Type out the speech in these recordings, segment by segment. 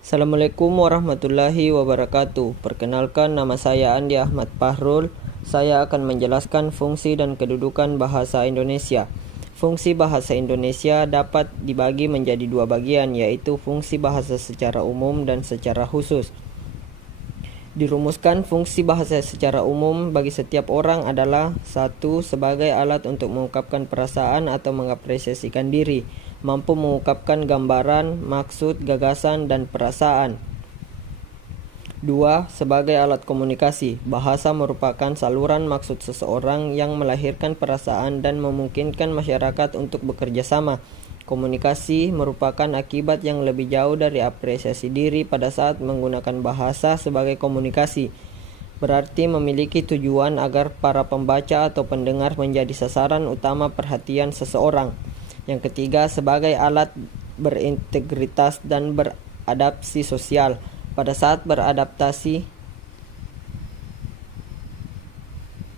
Assalamualaikum warahmatullahi wabarakatuh. Perkenalkan, nama saya Andi Ahmad Fahrul. Saya akan menjelaskan fungsi dan kedudukan bahasa Indonesia. Fungsi bahasa Indonesia dapat dibagi menjadi dua bagian, yaitu fungsi bahasa secara umum dan secara khusus. Dirumuskan, fungsi bahasa secara umum bagi setiap orang adalah: 1. Sebagai alat untuk mengungkapkan perasaan atau mengapresiasikan diri, mampu mengungkapkan gambaran, maksud, gagasan, dan perasaan. 2. Sebagai alat komunikasi, bahasa merupakan saluran maksud seseorang yang melahirkan perasaan dan memungkinkan masyarakat untuk bekerja sama. Komunikasi merupakan akibat yang lebih jauh dari apresiasi diri pada saat menggunakan bahasa sebagai komunikasi. Berarti memiliki tujuan agar para pembaca atau pendengar menjadi sasaran utama perhatian seseorang. Yang ketiga, sebagai alat berintegritas dan beradaptasi sosial. Pada saat beradaptasi,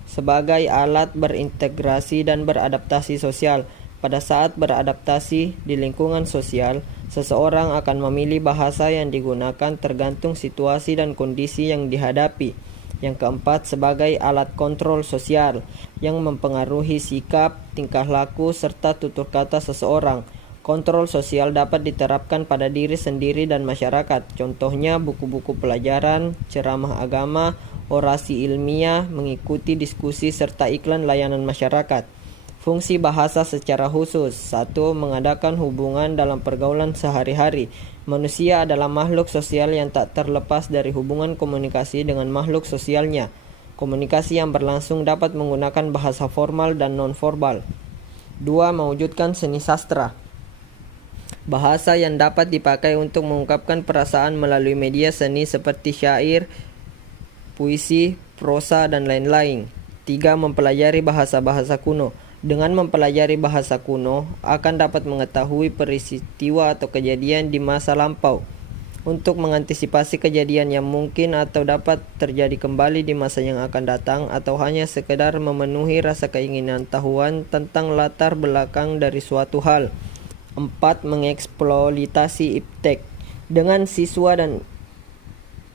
sebagai alat berintegrasi dan beradaptasi sosial. Pada saat beradaptasi di lingkungan sosial, seseorang akan memilih bahasa yang digunakan tergantung situasi dan kondisi yang dihadapi. Yang keempat, sebagai alat kontrol sosial yang mempengaruhi sikap, tingkah laku, serta tutur kata seseorang. Kontrol sosial dapat diterapkan pada diri sendiri dan masyarakat. Contohnya buku-buku pelajaran, ceramah agama, orasi ilmiah, mengikuti diskusi, serta iklan layanan masyarakat. Fungsi bahasa secara khusus. 1. Mengadakan hubungan dalam pergaulan sehari-hari. Manusia adalah makhluk sosial yang tak terlepas dari hubungan komunikasi dengan makhluk sosialnya. Komunikasi yang berlangsung dapat menggunakan bahasa formal dan non-verbal. 2. Mewujudkan seni sastra. Bahasa yang dapat dipakai untuk mengungkapkan perasaan melalui media seni seperti syair, puisi, prosa, dan lain-lain. 3. Mempelajari bahasa-bahasa kuno. Dengan mempelajari bahasa kuno, akan dapat mengetahui peristiwa atau kejadian di masa lampau. Untuk mengantisipasi kejadian yang mungkin atau dapat terjadi kembali di masa yang akan datang, atau hanya sekedar memenuhi rasa keinginan tahuan tentang latar belakang dari suatu hal. 4. Mengeksploitasi iptek.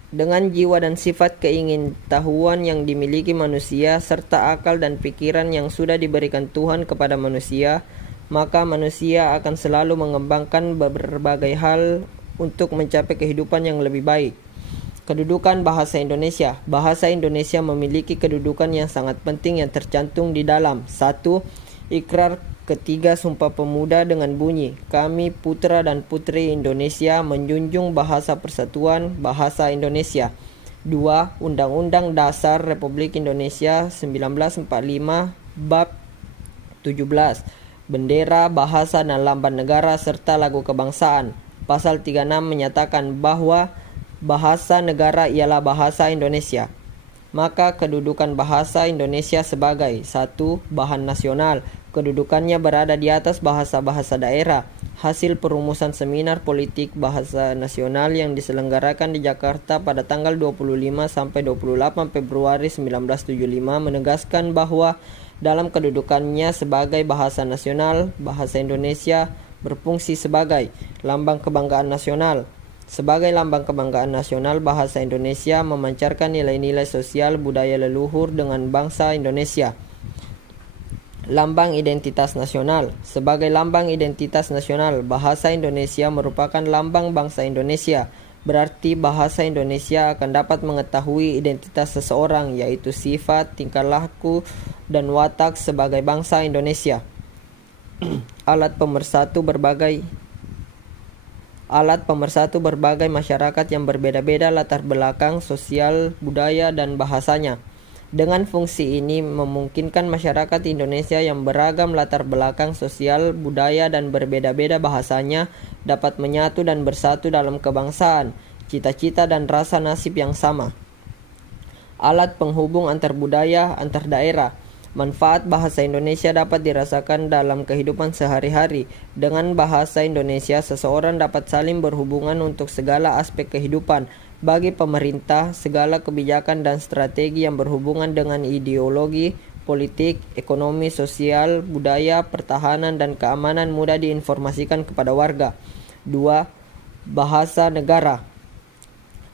Dengan jiwa dan sifat keingintahuan yang dimiliki manusia, serta akal dan pikiran yang sudah diberikan Tuhan kepada manusia, maka manusia akan selalu mengembangkan berbagai hal untuk mencapai kehidupan yang lebih baik. Kedudukan bahasa Indonesia. Bahasa Indonesia memiliki kedudukan yang sangat penting yang tercantum di dalam 1. Ikrar ketiga Sumpah Pemuda dengan bunyi, "Kami putra dan putri Indonesia menjunjung bahasa persatuan bahasa Indonesia." 2. Undang-Undang Dasar Republik Indonesia 1945 Bab 17, Bendera, Bahasa dan Lambang Negara serta Lagu Kebangsaan. Pasal 36 menyatakan bahwa bahasa negara ialah bahasa Indonesia. Maka kedudukan bahasa Indonesia sebagai 1. Bahan nasional. Kedudukannya berada di atas bahasa-bahasa daerah. Hasil perumusan seminar politik bahasa nasional yang diselenggarakan di Jakarta pada tanggal 25 sampai 28 Februari 1975 menegaskan bahwa dalam kedudukannya sebagai bahasa nasional, bahasa Indonesia berfungsi sebagai lambang kebanggaan nasional. Sebagai lambang kebanggaan nasional, bahasa Indonesia memancarkan nilai-nilai sosial budaya leluhur dengan bangsa Indonesia. Lambang identitas nasional. Sebagai lambang identitas nasional, bahasa Indonesia merupakan lambang bangsa Indonesia. Berarti bahasa Indonesia akan dapat mengetahui identitas seseorang, yaitu sifat, tingkah laku, dan watak sebagai bangsa Indonesia. Alat pemersatu berbagai masyarakat yang berbeda-beda latar belakang sosial, budaya, dan bahasanya. Dengan fungsi ini memungkinkan masyarakat Indonesia yang beragam latar belakang sosial, budaya, dan berbeda-beda bahasanya dapat menyatu dan bersatu dalam kebangsaan, cita-cita, dan rasa nasib yang sama. Alat penghubung antar budaya, antar daerah. Manfaat bahasa Indonesia dapat dirasakan dalam kehidupan sehari-hari. Dengan bahasa Indonesia, seseorang dapat saling berhubungan untuk segala aspek kehidupan. Bagi pemerintah, segala kebijakan dan strategi yang berhubungan dengan ideologi, politik, ekonomi, sosial, budaya, pertahanan, dan keamanan mudah diinformasikan kepada warga. 2. Bahasa negara.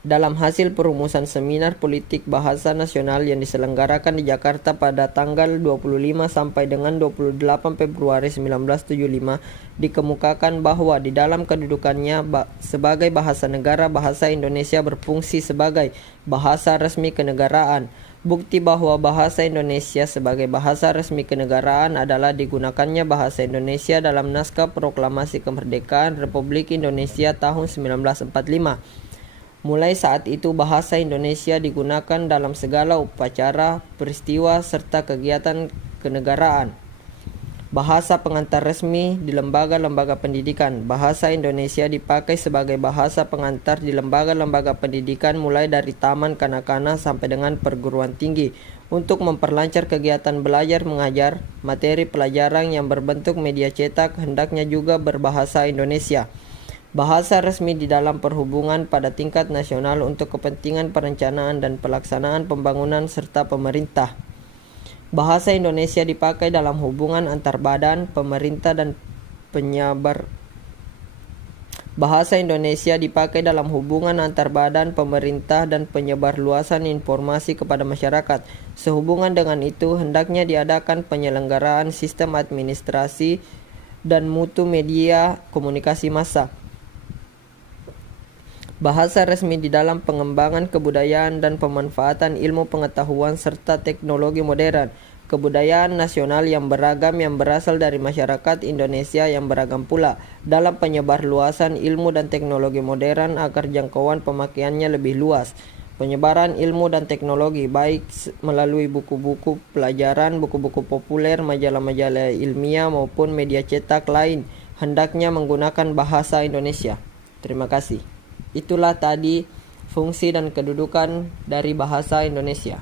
Dalam hasil perumusan seminar politik bahasa nasional yang diselenggarakan di Jakarta pada tanggal 25 sampai dengan 28 Februari 1975, dikemukakan bahwa di dalam kedudukannya sebagai bahasa negara, bahasa Indonesia berfungsi sebagai bahasa resmi kenegaraan. Bukti bahwa bahasa Indonesia sebagai bahasa resmi kenegaraan adalah digunakannya bahasa Indonesia dalam naskah Proklamasi Kemerdekaan Republik Indonesia tahun 1945. Mulai saat itu bahasa Indonesia digunakan dalam segala upacara, peristiwa, serta kegiatan kenegaraan. Bahasa pengantar resmi di lembaga-lembaga pendidikan. Bahasa Indonesia dipakai sebagai bahasa pengantar di lembaga-lembaga pendidikan mulai dari taman kanak-kanak sampai dengan perguruan tinggi. Untuk memperlancar kegiatan belajar mengajar, materi pelajaran yang berbentuk media cetak hendaknya juga berbahasa Indonesia. Bahasa resmi di dalam perhubungan pada tingkat nasional untuk kepentingan perencanaan dan pelaksanaan pembangunan serta pemerintah. Bahasa Indonesia dipakai dalam hubungan antar badan, pemerintah dan penyebar. Bahasa Indonesia dipakai dalam hubungan antar badan, pemerintah dan penyebar luasan informasi kepada masyarakat. Sehubungan dengan itu, hendaknya diadakan penyelenggaraan sistem administrasi dan mutu media komunikasi massa. Bahasa resmi di dalam pengembangan kebudayaan dan pemanfaatan ilmu pengetahuan serta teknologi modern. Kebudayaan nasional yang beragam yang berasal dari masyarakat Indonesia yang beragam pula dalam penyebar luasan ilmu dan teknologi modern agar jangkauan pemakaiannya lebih luas. Penyebaran ilmu dan teknologi baik melalui buku-buku pelajaran, buku-buku populer, majalah-majalah ilmiah maupun media cetak lain hendaknya menggunakan bahasa Indonesia. Terima kasih. Itulah tadi fungsi dan kedudukan dari bahasa Indonesia.